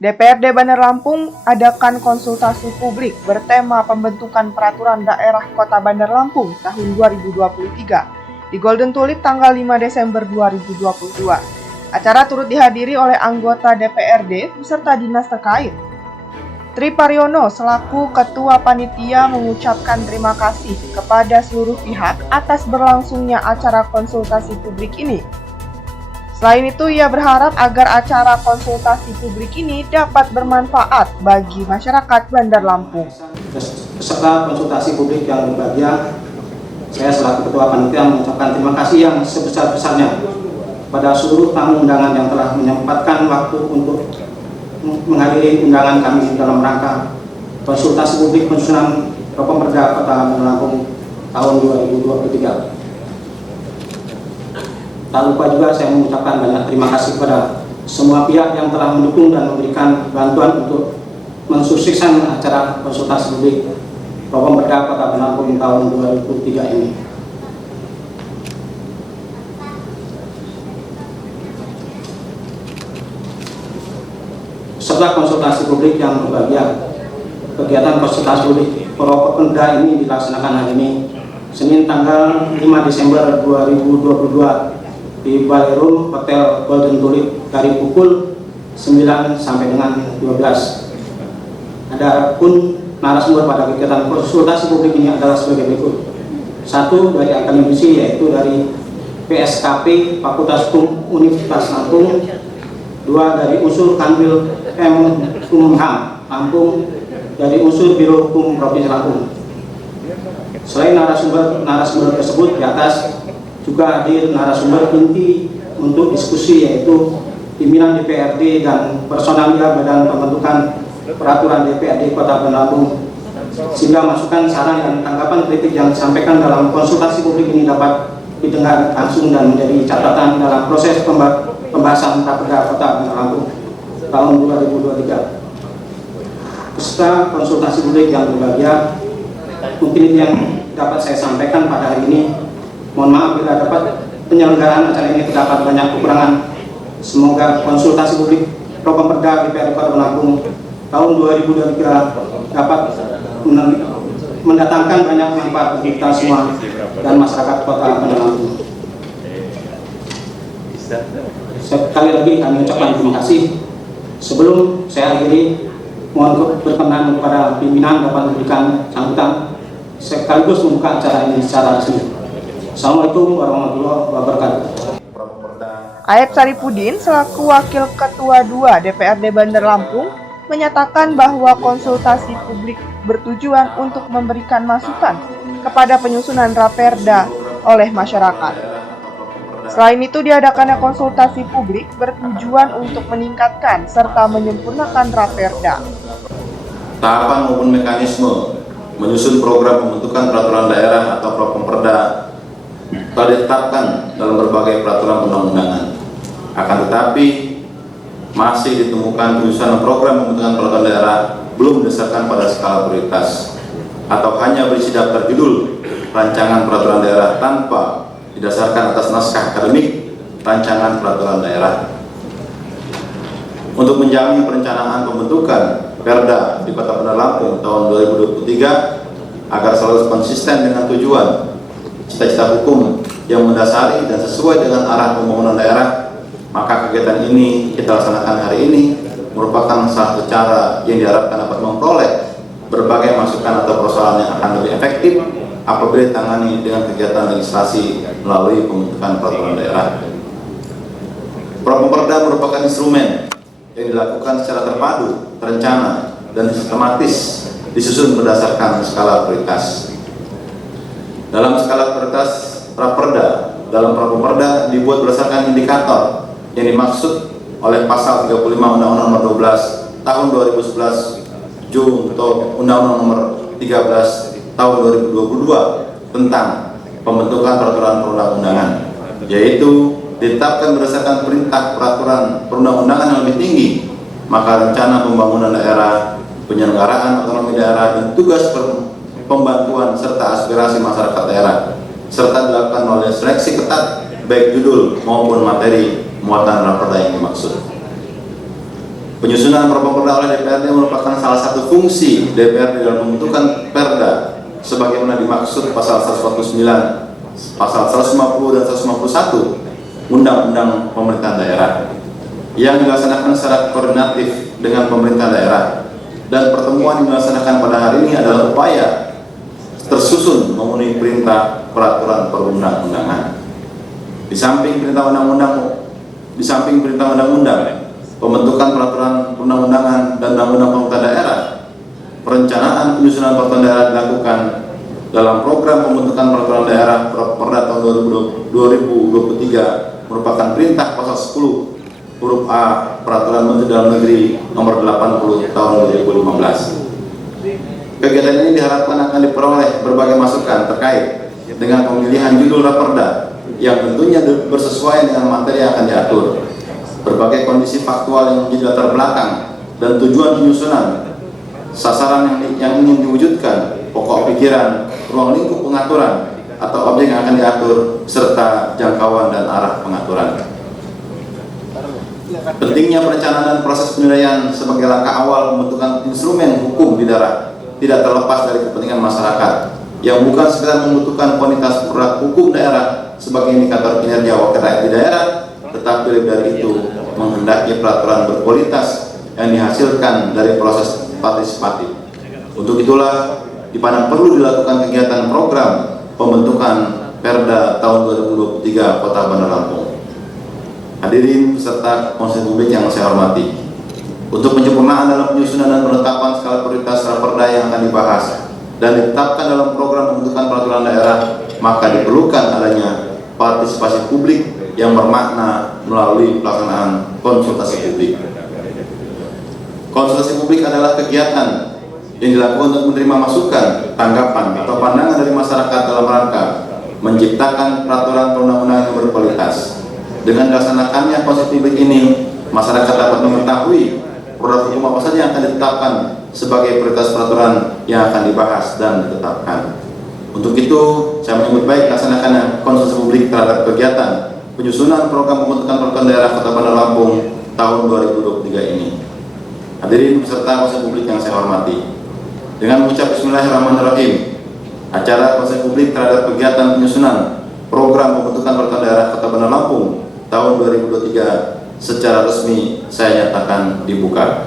DPRD Bandar Lampung adakan konsultasi publik bertema pembentukan peraturan daerah Kota Bandar Lampung tahun 2023 di Golden Tulip tanggal 5 Desember 2022. Acara turut dihadiri oleh anggota DPRD beserta dinas terkait. Tri Pariono selaku Ketua Panitia mengucapkan terima kasih kepada seluruh pihak atas berlangsungnya acara konsultasi publik ini. Selain itu, ia berharap agar acara konsultasi publik ini dapat bermanfaat bagi masyarakat Bandar Lampung. Peserta konsultasi publik yang berbahagia, saya selaku Ketua Panitia mengucapkan terima kasih yang sebesar-besarnya pada seluruh tamu undangan yang telah menyempatkan waktu untuk menghadiri undangan kami dalam rangka konsultasi publik penyusunan Properda Kota Bandar Lampung tahun 2023. Tak lupa juga saya mengucapkan banyak terima kasih kepada semua pihak yang telah mendukung dan memberikan bantuan untuk mensukseskan acara konsultasi publik Properda Kota Bandar Lampung tahun 2023 ini. Setelah konsultasi publik yang berbahagia, kegiatan konsultasi publik Properda ini dilaksanakan hari ini, Senin tanggal 5 Desember 2022 di Ballroom Hotel Golden Tulip dari pukul 9 sampai dengan 12. Adapun narasumber pada kegiatan konsultasi publik ini adalah sebagai berikut. 1 dari akademisi, yaitu dari PSKP Fakultas Hukum Universitas Lampung. 2 dari unsur Kanwil Kumham Lampung, dari unsur Biro Hukum Provinsi Lampung. Selain narasumber tersebut di atas, juga hadir narasumber inti untuk diskusi, yaitu pimpinan DPRD dan personalia Badan Pembentukan Peraturan DPRD Kota Bandar Lampung, sehingga masukan, saran, dan tanggapan kritik yang disampaikan dalam konsultasi publik ini dapat didengar langsung dan menjadi catatan dalam proses pembahasan Perda Kota Bandar Lampung tahun 2023. Peserta konsultasi publik yang berbahagia, mungkin ini yang dapat saya sampaikan pada hari ini. Mohon maaf bila dapat penyelenggaraan acara ini terdapat banyak kekurangan. Semoga konsultasi publik Properda DPRD Kota Bandar Lampung tahun 2023 dapat mendatangkan banyak manfaat bagi kita semua dan masyarakat Kota Bandar Lampung. Sekali lagi kami ucapkan terima kasih. Sebelum saya akhiri, mohon berkenan kepada pimpinan dapat memberikan sambutan sekaligus membuka acara ini secara resmi. Assalamualaikum warahmatullahi wabarakatuh. Aep Saripudin selaku Wakil Ketua 2 DPRD Bandar Lampung menyatakan bahwa konsultasi publik bertujuan untuk memberikan masukan kepada penyusunan Raperda oleh masyarakat. Selain itu, diadakannya konsultasi publik bertujuan untuk meningkatkan serta menyempurnakan Raperda. Tahapan maupun mekanisme menyusun program pembentukan peraturan daerah atau Properda telah ditetapkan dalam berbagai peraturan undang-undangan. Akan tetapi masih ditemukan penyusunan program pembentukan peraturan daerah belum berdasarkan pada skala prioritas atau hanya berisi daftar judul rancangan peraturan daerah tanpa didasarkan atas naskah akademik rancangan peraturan daerah. Untuk menjamin perencanaan pembentukan Perda di Kota Bandar Lampung tahun 2023 agar selalu konsisten dengan tujuan cita-cita hukum yang mendasari dan sesuai dengan arah pembangunan daerah, maka kegiatan ini kita laksanakan hari ini merupakan salah satu cara yang diharapkan dapat memperoleh berbagai masukan atau persoalan yang akan lebih efektif apabila ditangani dengan kegiatan legislasi melalui pembentukan peraturan daerah. Properda merupakan instrumen yang dilakukan secara terpadu, terencana, dan sistematis disusun berdasarkan skala prioritas. Dalam skala prioritas Raperda, dalam Properda dibuat berdasarkan indikator yang dimaksud oleh pasal 35 Undang-Undang Nomor 12 Tahun 2011 junto Undang-Undang Nomor 13 Tahun 2022 tentang pembentukan peraturan perundang-undangan, yaitu ditetapkan berdasarkan perintah peraturan perundang-undangan yang lebih tinggi, maka rencana pembangunan daerah, penyelenggaraan otonomi daerah, dan tugas pembantuan serta aspirasi masyarakat daerah serta dilakukan oleh seleksi ketat baik judul maupun materi muatan Raperda yang dimaksud. Penyusunan Perda oleh DPRD merupakan salah satu fungsi DPRD dalam pembentukan Perda sebagaimana dimaksud pasal 149, pasal 150 dan 151 Undang-Undang Pemerintahan Daerah yang dilaksanakan secara koordinatif dengan pemerintah daerah, dan pertemuan yang dilaksanakan pada hari ini adalah upaya tersusun memenuhi perintah peraturan perundang-undangan. Di samping perintah undang-undang, pembentukan peraturan perundang-undangan dan undang-undang pemerintah daerah, perencanaan penyusunan peraturan daerah dilakukan dalam program pembentukan peraturan daerah Perda tahun 2023 merupakan perintah pasal 10 huruf A Peraturan Menteri Dalam Negeri Nomor 80 Tahun 2015. Kegiatan ini diharapkan akan diperoleh berbagai masukan terkait dengan pemilihan judul raperda yang tentunya bersesuaian dengan materi yang akan diatur, berbagai kondisi faktual yang menjadi latar belakang dan tujuan penyusunan, sasaran yang ingin diwujudkan, pokok pikiran, ruang lingkup pengaturan atau objek yang akan diatur, serta jangkauan dan arah pengaturan. Pentingnya perencanaan dan proses penilaian sebagai langkah awal pembentukan instrumen hukum di daerah tidak terlepas dari kepentingan masyarakat yang bukan sekedar membutuhkan kualitas produk hukum daerah sebagai indikator kinerja wakil rakyat di daerah, tetapi lebih dari itu menghendaki peraturan berkualitas yang dihasilkan dari proses partisipatif. Untuk itulah dipandang perlu dilakukan kegiatan program pembentukan Perda tahun 2023 Kota Bandar Lampung. Hadirin peserta konstitusi publik yang saya hormati, untuk penyempurnaan dalam penyusunan dan penetapan skala prioritas raperda yang akan dibahas dan ditetapkan dalam program pembentukan peraturan daerah, maka diperlukan adanya partisipasi publik yang bermakna melalui pelaksanaan konsultasi publik. Konsultasi publik adalah kegiatan yang dilakukan untuk menerima masukan, tanggapan, atau pandangan dari masyarakat dalam rangka menciptakan peraturan perundang-undangan yang berkualitas. Dengan dilaksanakannya konsultasi publik ini, masyarakat dapat mengetahui produk hukum apa saja yang akan ditetapkan sebagai prioritas peraturan yang akan dibahas dan ditetapkan. Untuk itu, saya menyambut baik dilaksanakannya konsultasi publik terhadap kegiatan penyusunan program pembentukan peraturan daerah Kota Bandar Lampung tahun 2023 ini. Hadirin peserta konsultasi publik yang saya hormati, dengan mengucap Bismillahirrahmanirrahim, acara konsultasi publik terhadap kegiatan penyusunan program pembentukan peraturan daerah Kota Bandar Lampung tahun 2023 secara resmi saya nyatakan dibuka.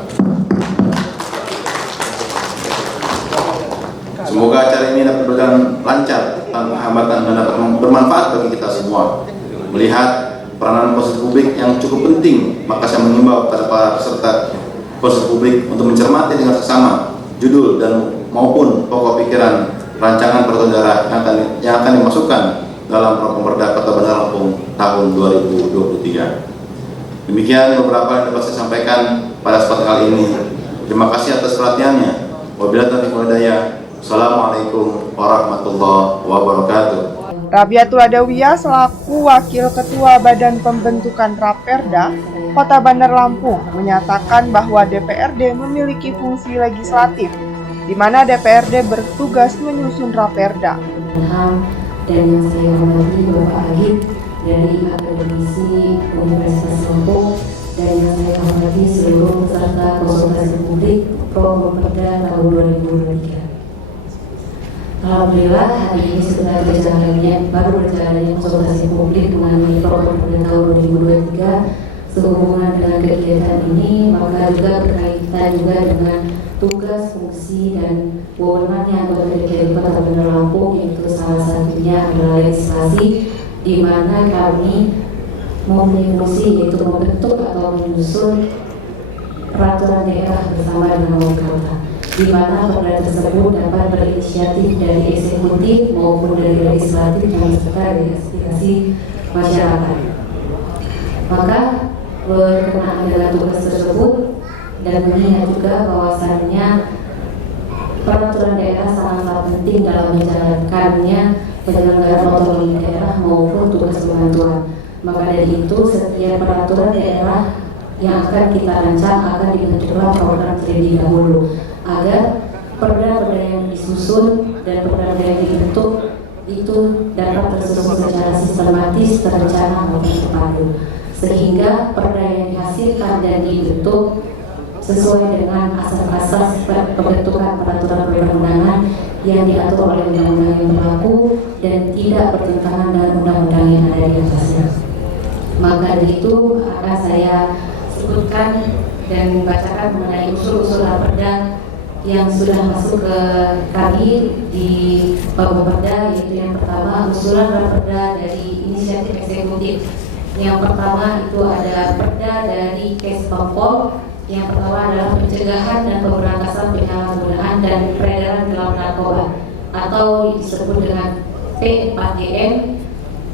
Semoga acara ini dapat berjalan lancar tanpa hambatan dan dapat bermanfaat bagi kita semua. Melihat peranan konsultasi publik yang cukup penting, maka saya mengimbau kepada para peserta konsultasi publik untuk mencermati dengan seksama judul dan maupun pokok pikiran rancangan peraturan daerah yang akan dimasukkan dalam program Perda Kota Bandar Lampung tahun 2023. Demikian beberapa yang dapat saya sampaikan pada kesempatan kali ini. Terima kasih atas perhatiannya. Wabillahi taufiq wal hidayah. Assalamualaikum warahmatullahi wabarakatuh. Rabiatul Adawiyah selaku Wakil Ketua Badan Pembentukan Raperda Kota Bandar Lampung menyatakan bahwa DPRD memiliki fungsi legislatif, di mana DPRD bertugas menyusun Raperda. Dan yang saya hormati Bapak Agit dari Akademisi Universitas Lampung, dan yang saya hormati seluruh peserta konsultasi publik program Perda tahun 2023. Alhamdulillah hari ini baru berjalannya konsultasi publik mengenai program Perda tahun 2023. Sehubungan dengan kegiatan ini, maka juga berkaitan juga dengan tugas, fungsi, dan wewenang yang berada di Kota Bandar Lampung, yaitu salah satunya adalah legislasi, di mana kami mempunyai fungsi yaitu membentuk atau menyusun peraturan daerah bersama dengan wakil kota, di mana perda tersebut dapat berinisiatif dari eksekutif maupun dari legislatif yang serta dari aspirasi masyarakat. Maka berkenaan dengan tugas tersebut dan mengingat juga bahwasannya peraturan daerah sangat penting dalam menjalankannya penyelenggaraan otonomi daerah maupun tugas pembantuan. Maka dari itu setiap peraturan daerah yang akan kita rancang akan dibentuklah program terlebih dahulu agar perda-perda yang disusun dan perda yang dibentuk itu dapat tersusun secara sistematis, terencana maupun terpadu, sehingga perda yang dihasilkan dan dibentuk sesuai dengan asas-asas pembentukan peraturan perundang-undangan yang diatur oleh undang-undang yang berlaku dan tidak bertentangan dengan undang-undang yang ada di atasnya. Maka dari itu akan saya sebutkan dan membacakan mengenai usul-usul raperda yang sudah masuk ke kami di Bapeda, yaitu yang pertama usulan raperda dari inisiatif eksekutif. Yang pertama itu ada perda dari Kesbangpol. Yang pertama adalah pencegahan dan pemberantasan penyalahgunaan dan peredaran gelap narkoba atau disebut dengan P4GN.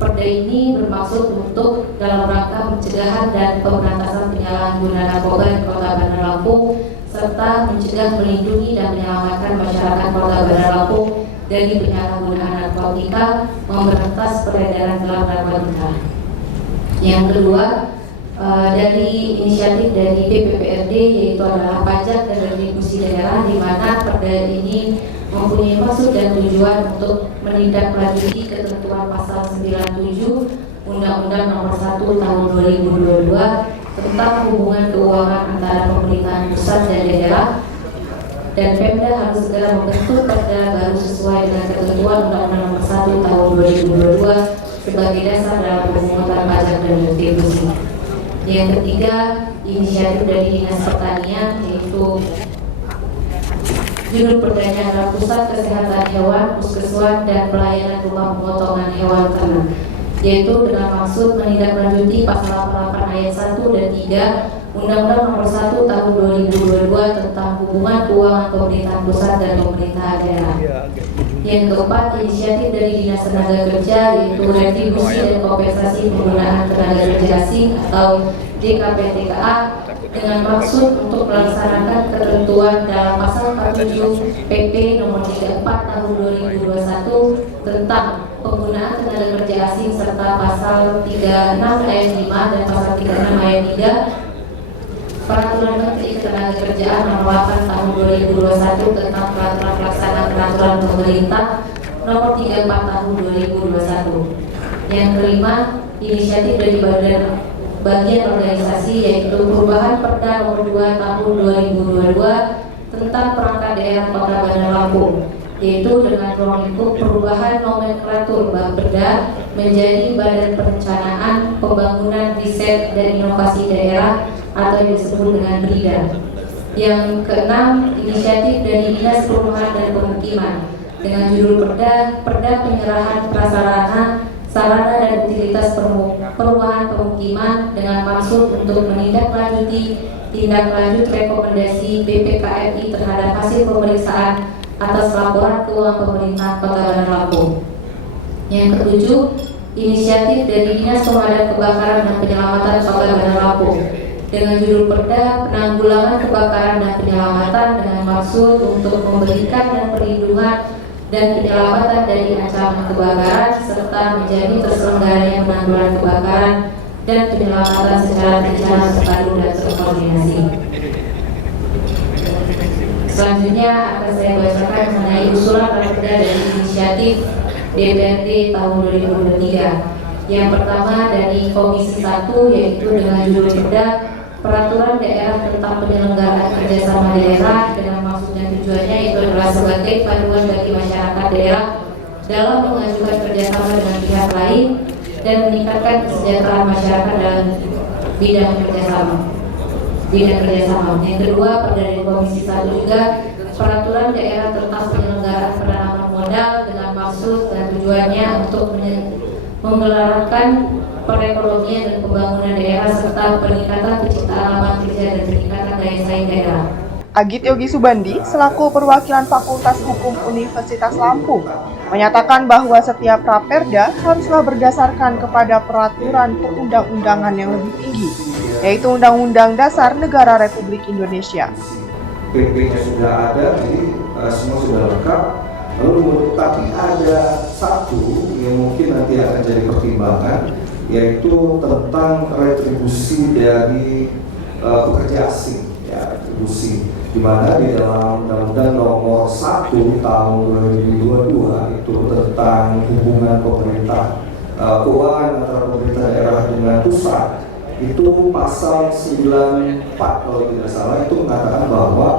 Perda ini bermaksud untuk dalam rangka pencegahan dan pemberantasan penyalahgunaan narkoba di Kota Bandar Lampung serta mencegah, melindungi dan menyelamatkan masyarakat Kota Bandar Lampung dari penyalahgunaan narkotika, memberantas peredaran gelap narkotika. Yang kedua, dari inisiatif dari BPPRD, yaitu adalah pajak dan retribusi daerah, di mana perda ini mempunyai maksud dan tujuan untuk menindaklanjuti ketentuan pasal 97 Undang-Undang Nomor 1 Tahun 2022 tentang hubungan keuangan antara pemerintahan pusat dan daerah, dan Pemda harus segera membentuk perda baru sesuai dengan ketentuan Undang-Undang Nomor 1 Tahun 2022 sebagai dasar dalam pemungutan pajak dan retribusi. Yang ketiga, inisiatif dari Dinas Pertanian, yaitu judul perdanya adalah Pusat Kesehatan Hewan, Puskeswan dan Pelayanan Rumah Pemotongan Hewan Ternak, yaitu dengan maksud menindaklanjuti pasal 88 ayat 1 dan 3 Undang-Undang Nomor 1 Tahun 2022 tentang hubungan keuangan pemerintahan pusat dan pemerintah daerah. Yang keempat, inisiatif dari Dinas Tenaga Kerja, yaitu retribusi dan kompensasi penggunaan tenaga kerja asing atau DKPTKA, dengan maksud untuk melaksanakan ketentuan dalam pasal 47 PP Nomor 34 Tahun 2021 tentang penggunaan tenaga kerja asing serta pasal 36 ayat 5 dan pasal 36 ayat 3 Peraturan Menteri Ketenagakerjaan Nomor 8 Tahun 2021 tentang peraturan pelaksanaan peraturan pemerintah Nomor 34 Tahun 2021. Yang kelima, inisiatif dari bagian organisasi, yaitu perubahan Perda Nomor 2 Tahun 2022 tentang perangkat daerah Kota Bandar Lampung, yaitu dengan ruang lingkup perubahan nomenklatur Bapeda menjadi Badan Perencanaan Pembangunan Riset dan Inovasi Daerah atau yang disebut dengan BRIDA. Yang keenam, inisiatif dari Dinas Perumahan dan Pemukiman dengan judul Perda Penyerahan Prasarana, Sarana dan Utilitas Perumahan Pemukiman dengan maksud untuk menindaklanjuti tindak lanjut rekomendasi BPKRI terhadap hasil pemeriksaan atas laporan keuangan pemerintah Kota Bandar Lampung. Yang ketujuh, inisiatif dari Dinas Pemadam Kebakaran dan Penyelamatan Kota Bandar Lampung dengan judul Perda Penanggulangan Kebakaran dan Penyelamatan dengan maksud untuk memberikan dan perlindungan dan penyelamatan dari ancaman kebakaran serta menjadi terselenggaranya penanggulangan kebakaran dan penyelamatan secara berencana, terpadu dan terkoordinasi. Selanjutnya akan saya bacakan mengenai usulan perda dari inisiatif DPRD tahun 2023. Yang pertama dari Komisi 1, yaitu dengan judul Perda Peraturan Daerah tentang Penyelenggaraan Kerjasama Daerah, dengan maksudnya tujuannya itu adalah sebagai panduan bagi masyarakat daerah dalam mengajukan kerjasama dengan pihak lain dan meningkatkan kesejahteraan masyarakat dalam bidang kerjasama. Yang kedua, Perda dari Komisi 1 juga Peraturan Daerah tentang Penyelenggaraan Penanaman Modal dengan maksud dan tujuannya untuk menggelarkan perekonomian dan pembangunan daerah serta peningkatan penciptaan lapangan kerja dan peningkatan daya saing daerah. Agit Yogi Subandi, selaku perwakilan Fakultas Hukum Universitas Lampung, menyatakan bahwa setiap raperda haruslah berdasarkan kepada peraturan perundang-undangan yang lebih tinggi, yaitu Undang-Undang Dasar Negara Republik Indonesia. PP-nya sudah ada, jadi semua sudah lengkap. Lalu tapi ada satu yang mungkin nanti akan jadi pertimbangan, yaitu tentang retribusi dari pekerja asing, ya, retribusi, di mana di dalam Undang-Undang Nomor 1 Tahun 2022 itu tentang hubungan pemerintah keuangan antara pemerintah daerah dengan pusat, itu pasal 94 kalau tidak salah itu mengatakan bahwa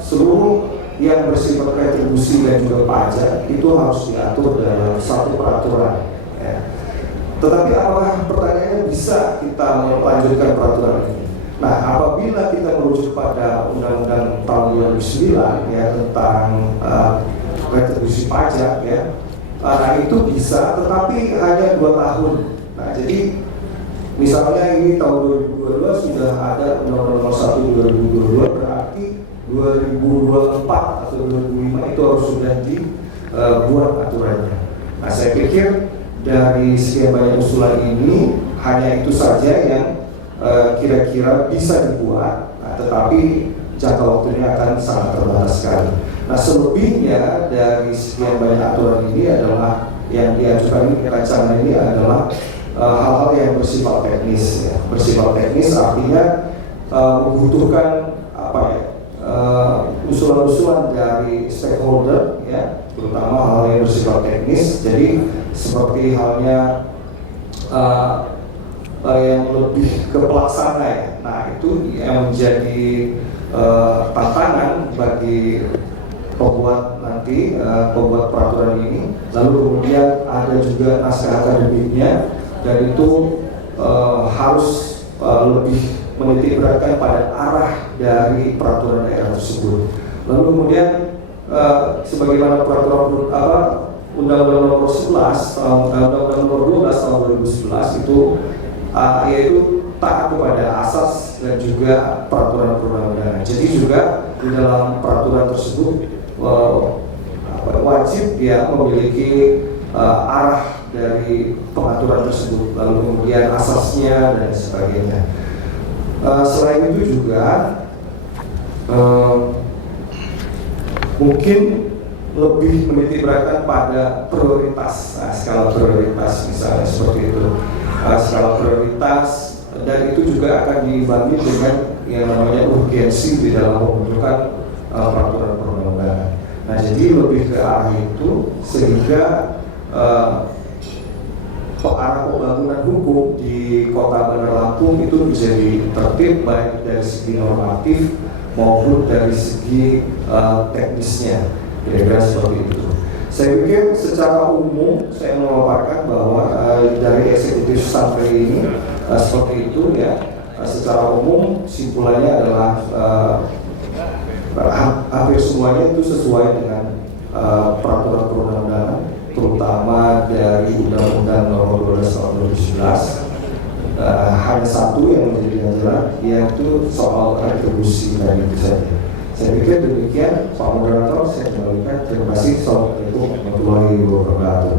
seluruh yang bersifat retribusi dan juga pajak itu harus diatur dalam satu peraturan. Ya. Tetapi apakah pertanyaannya bisa kita melanjutkan peraturan ini? Nah, apabila kita merujuk pada Undang-Undang tahun 2009 ya tentang retribusi pajak ya, nah itu bisa, tetapi hanya 2 tahun. Nah, jadi misalnya ini tahun 2022 sudah ada Undang-Undang Nomor 1 2022, berarti 2024 atau 2005 itu harus sudah dibuat aturannya. Nah, saya pikir dari sekian banyak usulan ini hanya itu saja yang kira-kira bisa dibuat, nah, tetapi jangka waktunya akan sangat terbatas sekali. Nah, selebihnya dari sekian banyak aturan ini adalah yang diajukan ini, rancangan ini adalah hal-hal yang bersifat teknis. Ya. Bersifat teknis artinya membutuhkan apa ya? Usulan-usulan dari stakeholder ya, terutama hal yang bersifat teknis. Jadi seperti halnya yang lebih ke pelaksana ya. Nah, itu yang menjadi tantangan bagi pembuat nanti pembuat peraturan ini. Lalu kemudian ada juga naskah akademiknya dan itu harus lebih menitik beratkan pada arah dari peraturan daerah tersebut. Lalu kemudian sebagaimana peraturan Undang-Undang Nomor 11 Undang-Undang Nomor 12 tahun 2011 itu yaitu taat kepada asas dan juga peraturan perundang-undangan. Jadi juga di dalam peraturan tersebut wajib ya memiliki arah dari pengaturan tersebut, lalu kemudian asasnya dan sebagainya. Selain itu juga mungkin lebih menitik beratkan pada prioritas, skala prioritas misalnya seperti itu, skala prioritas, dan itu juga akan diimbangi dengan yang namanya urgensi di dalam pembentukan peraturan perundang-undangan. Nah, jadi lebih ke arah itu sehingga arah pembangunan hukum di Kota Bandar Lampung itu menjadi tertib baik dari segi normatif maupun dari segi teknisnya, kira-kira seperti itu. Saya pikir secara umum saya memaparkan bahwa dari eksekutif sampai ini seperti itu ya. Secara umum simpulannya adalah hampir semuanya itu sesuai dengan peraturan perundang-undangan, terutama dari Undang-Undang Nomor 12 Tahun 2011. Hanya satu yang menjadi ganjalan, yaitu soal retribusi dan itu saja. Saya pikir demikian, Pak Moderator, saya kembalikan. Terima kasih. Assalamualaikum warahmatullahi wabarakatuh.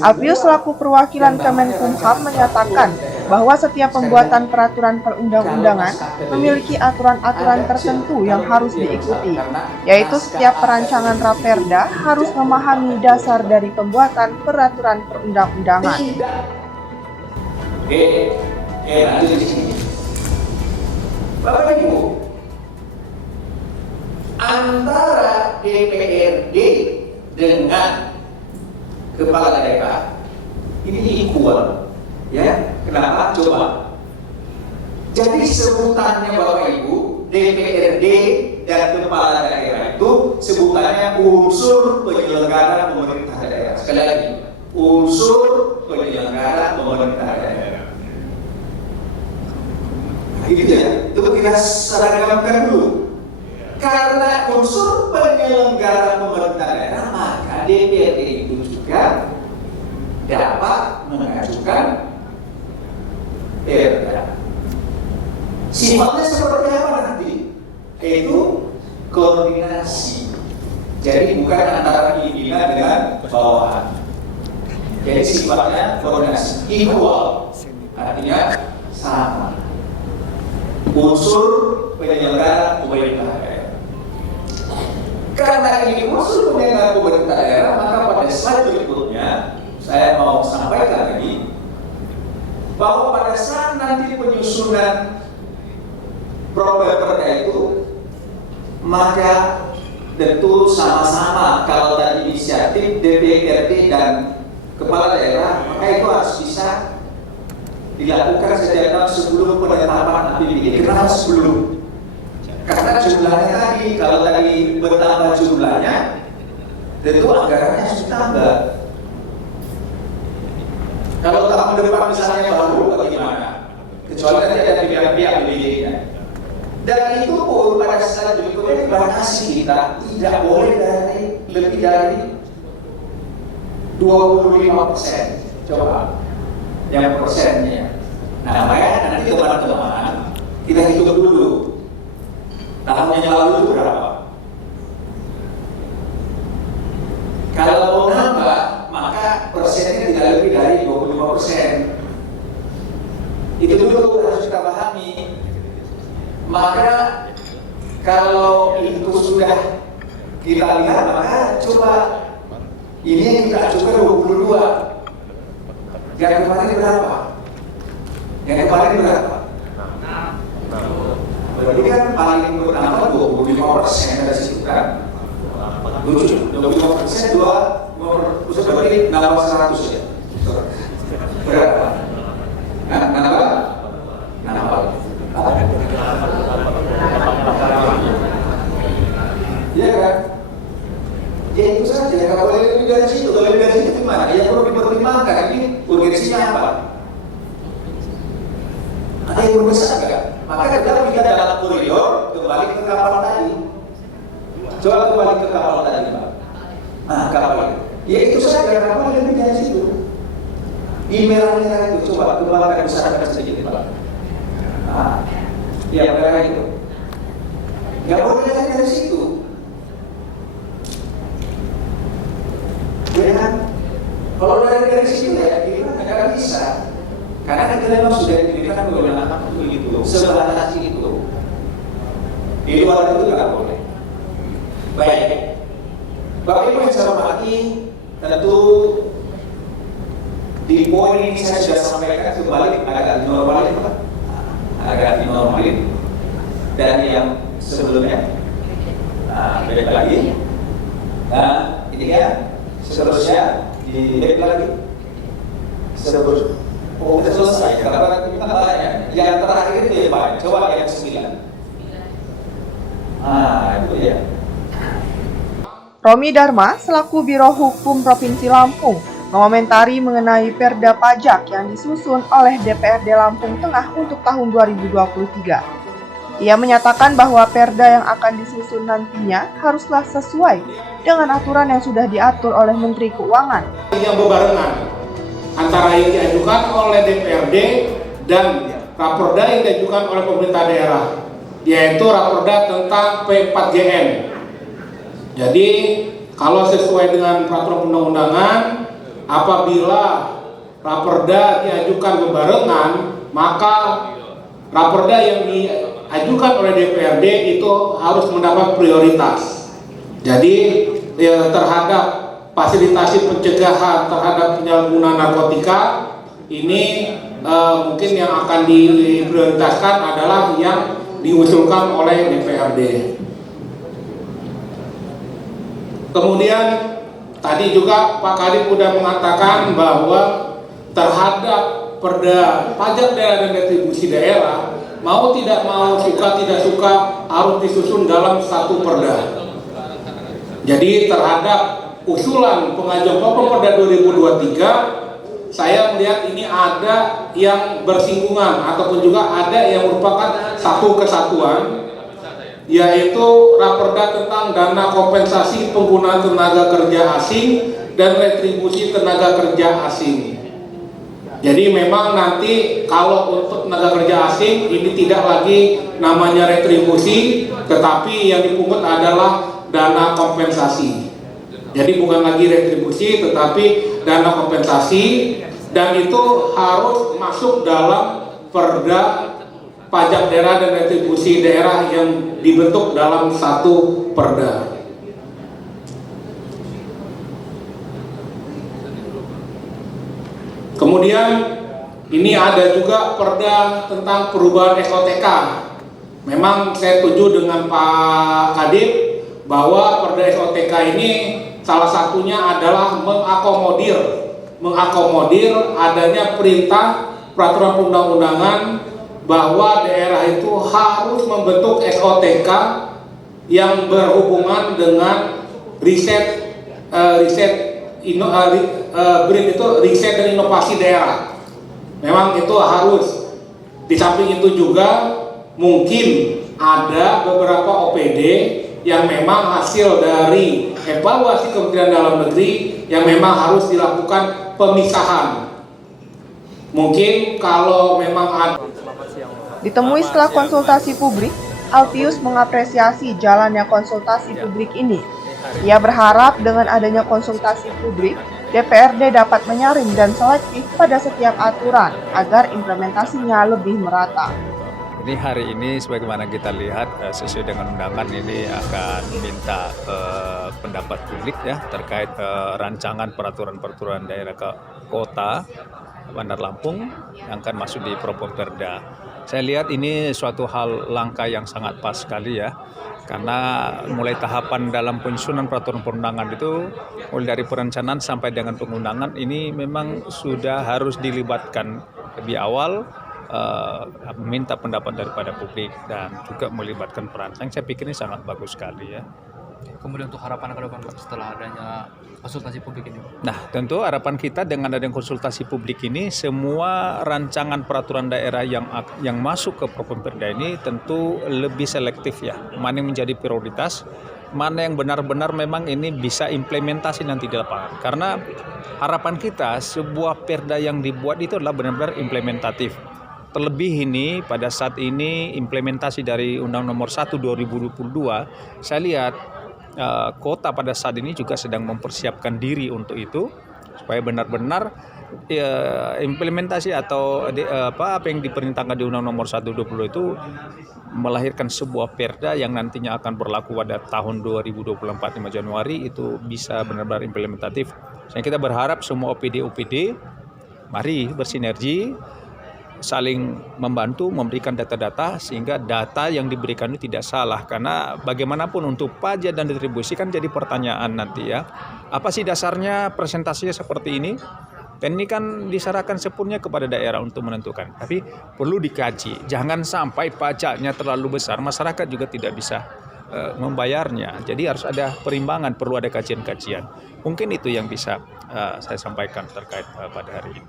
Alpius selaku perwakilan Kemenkumham menyatakan bahwa setiap pembuatan peraturan perundang-undangan memiliki aturan-aturan tertentu yang harus diikuti, yaitu setiap perancangan Raperda harus memahami dasar dari pembuatan peraturan perundang-undangan. Lanjut di sini. Bapak Ibu, antara DPRD dengan kepala daerah ini equal, ya. Kenapa? Coba. Jadi sebutannya Bapak Ibu, DPRD dan kepala daerah itu sebutannya unsur penyelenggara pemerintah daerah. Sekali lagi, unsur penyelenggara pemerintah daerah. Gitu ya, itu kita seragamkan dulu. Karena unsur penyelenggara pemerintah daerah, maka DPRD itu juga dapat mengajukan perda. Sifatnya seperti apa nanti? Itu koordinasi. Jadi bukan antara pimpinan dengan bawahan. Jadi sifatnya koordinasi, equal, artinya sama. Unsur penyelenggara pemerintah daerah. Karena ini unsur penyelenggara pemerintah daerah, maka pada slide berikutnya saya mau sampaikan lagi bahwa pada saat nanti penyusunan Properda itu, maka tentu sama-sama kalau tadi inisiatif DPRD dan kepala daerah, maka itu harus bisa dilakukan setiap tahun sebelum penetapan APBD. Kenapa sebelum? Karena jumlahnya tadi, kalau tadi bertambah jumlahnya, tentu anggarannya harus ditambah. Kalau tahun depan misalnya baru bagaimana? Kecuali nanti ada pihak-pihak APBD-nya. Dan itu pun pada saat berikutnya dibatasi kita tidak boleh lebih dari 25%. Coba yang persennya. Nah, makanya nanti teman-teman kita hitung dulu. Tahun yang lalu itu berapa? Kalau mau nambah, maka persennya tidak lebih dari 25%. Itu dulu harus kita pahami. Maka kalau itu sudah kita lihat, maka coba ini yang kita ajukan 22. Yang kemarin berapa? Yang kemarin berapa? Berarti kan paling bertambah 25% dari situ kan? 25% berarti nambah 100 ya? Berapa? Nambah? Iya kan? Ya itu saja, kalau lebih dari situ, kalau lebih dari situ gimana? Ya perlu dipertimbangkan, ini urgensinya apa? Ada yang berbesar enggak? Maka kita bisa dalam koridor kembali ke kapal tadi. Coba kembali ke kapal tadi, Pak. Nah, kapal itu. Ya itu saja, kapal lebih dari situ. Di merah-merah itu, coba kembangkan besarkan sedikit, Pak. Nah, ya merah itu. Nggak boleh dari situ. Ya kan? Kalau dari situ ya kita nggak bisa, karena kita memang sudah diberikan kewenangan begitu, sebatas itu. Di luar itu nggak boleh. Baik, Bapak Ibu yang saya hormati, tentu di poin ini saya sudah sampaikan kembali agak dinormalin, Pak, agak dinormalin, dan yang sebelumnya, beda lagi, nah ini kan. Seterusnya di back lagi. Oh, sudah selesai. Karena kita tanya, yang terakhir itu ya Pak. Coba yang 9. Itu ya. Romi Dharma selaku Biro Hukum Provinsi Lampung mengomentari mengenai Perda Pajak yang disusun oleh DPRD Lampung Tengah untuk tahun 2023. Ia menyatakan bahwa perda yang akan disusun nantinya haruslah sesuai dengan aturan yang sudah diatur oleh Menteri Keuangan. Yang berbarengan antara yang diajukan oleh DPRD dan raperda yang diajukan oleh pemerintah daerah, yaitu raperda tentang P4JN. Jadi kalau sesuai dengan peraturan undang-undangan, apabila raperda diajukan berbarengan, maka raperda yang diajukan oleh DPRD itu harus mendapat prioritas. Jadi terhadap fasilitasi pencegahan terhadap penyalahgunaan narkotika ini mungkin yang akan diprioritaskan adalah yang diusulkan oleh DPRD. Kemudian tadi juga Pak Kadip sudah mengatakan bahwa terhadap perda pajak daerah dan retribusi daerah, mau tidak mau, suka tidak suka, harus disusun dalam satu perda. Jadi terhadap usulan pengajuan Perda 2023, saya melihat ini ada yang bersinggungan ataupun juga ada yang merupakan satu kesatuan, yaitu raperda tentang dana kompensasi penggunaan tenaga kerja asing dan retribusi tenaga kerja asing. Jadi memang nanti kalau untuk tenaga kerja asing ini tidak lagi namanya retribusi, tetapi yang dipungut adalah dana kompensasi. Jadi bukan lagi retribusi tetapi dana kompensasi, dan itu harus masuk dalam perda pajak daerah dan retribusi daerah yang dibentuk dalam satu perda. Kemudian ini ada juga perda tentang perubahan SOTK. Memang saya setuju dengan Pak Kadip bahwa perda SOTK ini salah satunya adalah mengakomodir adanya perintah peraturan perundang-undangan bahwa daerah itu harus membentuk SOTK yang berhubungan dengan riset dan inovasi daerah. Memang itu harus. Di samping itu juga mungkin ada beberapa OPD yang memang hasil dari evaluasi Kementerian Dalam Negeri yang memang harus dilakukan pemisahan. Mungkin kalau memang ada. Ditemui setelah konsultasi publik, Altius mengapresiasi jalannya konsultasi publik ini. Ia berharap dengan adanya konsultasi publik, DPRD dapat menyaring dan selektif pada setiap aturan agar implementasinya lebih merata. Ini hari ini sebagaimana kita lihat sesuai dengan undangan ini akan minta pendapat publik ya terkait rancangan peraturan daerah ke kota Bandar Lampung yang akan masuk di Properda. Saya lihat ini suatu hal langkah yang sangat pas sekali ya, karena mulai tahapan dalam penyusunan peraturan perundangan itu mulai dari perencanaan sampai dengan pengundangan ini memang sudah harus dilibatkan lebih awal. Minta pendapat daripada publik dan juga melibatkan perancang, saya pikir ini sangat bagus sekali ya. Kemudian untuk harapan ke depan setelah adanya konsultasi publik ini? Nah, tentu harapan kita dengan adanya konsultasi publik ini, semua rancangan peraturan daerah yang masuk ke Properda ini tentu lebih selektif ya, mana yang menjadi prioritas, mana yang benar-benar memang ini bisa implementasi nanti di lapangan. Karena harapan kita sebuah perda yang dibuat itu adalah benar-benar implementatif. Terlebih ini pada saat ini implementasi dari Undang Nomor 1 2022, saya lihat kota pada saat ini juga sedang mempersiapkan diri untuk itu supaya benar-benar implementasi atau apa yang diperintahkan di Undang Nomor 1 2022 itu melahirkan sebuah perda yang nantinya akan berlaku pada tahun 2024 5 Januari itu bisa benar-benar implementatif. Jadi kita berharap semua OPD mari bersinergi, saling membantu memberikan data-data sehingga data yang diberikan itu tidak salah, karena bagaimanapun untuk pajak dan retribusi kan jadi pertanyaan nanti ya, apa sih dasarnya presentasinya seperti ini, dan ini kan diserahkan sepenuhnya kepada daerah untuk menentukan, tapi perlu dikaji, jangan sampai pajaknya terlalu besar masyarakat juga tidak bisa membayarnya, jadi harus ada perimbangan, perlu ada kajian-kajian. Mungkin itu yang bisa saya sampaikan terkait pada hari ini.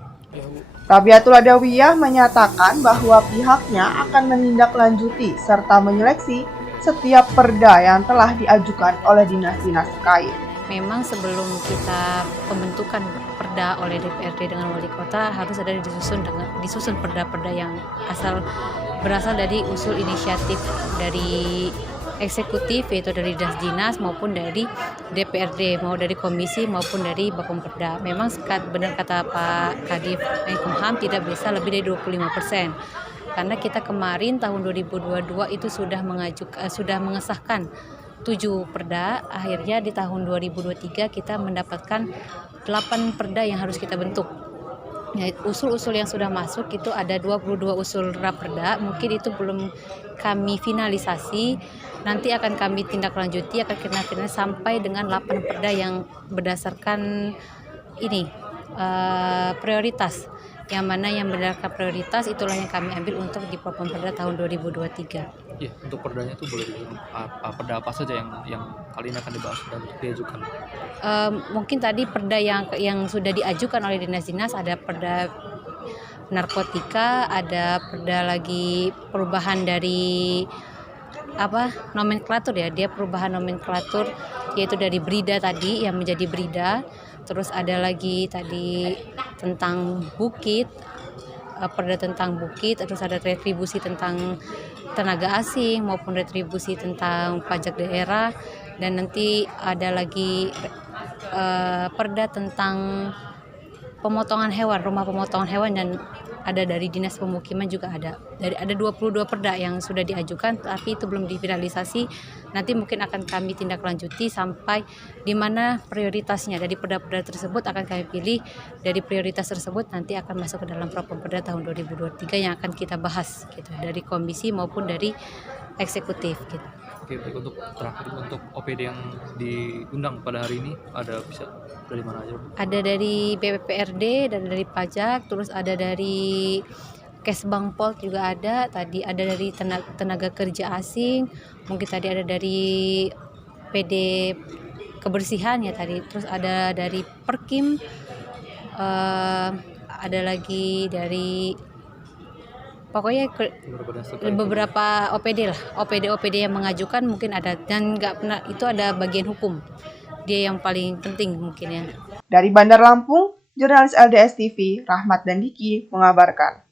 Rabiatul Adawiyah menyatakan bahwa pihaknya akan menindaklanjuti serta menyeleksi setiap perda yang telah diajukan oleh dinas-dinas terkait. Memang sebelum kita pembentukan perda oleh DPRD dengan wali kota harus ada disusun perda-perda yang berasal dari usul inisiatif dari eksekutif, yaitu dari dinas maupun dari DPRD, mau dari komisi maupun dari Bapemperda. Memang benar kata Pak Kadif Menkumham tidak bisa lebih dari 25%. Karena kita kemarin tahun 2022 itu sudah mengesahkan 7 perda, akhirnya di tahun 2023 kita mendapatkan 8 perda yang harus kita bentuk. Ya, usul-usul yang sudah masuk itu ada 22 usul raperda, mungkin itu belum kami finalisasi, nanti akan kami tindak lanjuti, akan kita finalisasi sampai dengan 8 perda yang berdasarkan ini prioritas, yang mana yang berdasarkan prioritas itulah yang kami ambil untuk di Properda tahun 2023. Ya, untuk perdanya itu boleh perda apa saja yang kali ini akan dibahas dan diajukan? Mungkin tadi perda yang sudah diajukan oleh dinas-dinas, ada perda narkotika, ada perda lagi perubahan dari nomenklatur ya, dia perubahan nomenklatur yaitu dari BRIDA tadi yang menjadi BRIDA. Terus ada lagi tadi tentang bukit, perda tentang bukit, terus ada retribusi tentang tenaga asing maupun retribusi tentang pajak daerah, dan nanti ada lagi perda tentang pemotongan hewan, rumah pemotongan hewan, dan ada dari dinas pemukiman juga ada 22 perda yang sudah diajukan tapi itu belum difinalisasi. Nanti mungkin akan kami tindak lanjuti sampai di mana prioritasnya dari perda-perda tersebut akan kami pilih, dari prioritas tersebut nanti akan masuk ke dalam Properda tahun 2023 yang akan kita bahas gitu, dari komisi maupun dari eksekutif gitu. Oke, baik, untuk terakhir untuk OPD yang diundang pada hari ini ada bisa dari mana aja? Ada dari BPPRD, dari pajak, terus ada dari Kesbangpol juga ada, tadi ada dari tenaga kerja asing, mungkin tadi ada dari PD kebersihan ya tadi, terus ada dari Perkim, ada lagi dari pokoknya beberapa OPD lah, OPD yang mengajukan mungkin ada, dan nggak pernah itu ada bagian hukum, dia yang paling penting mungkin ya. Dari Bandar Lampung, jurnalis LDS TV Rahmat dan Diki mengabarkan.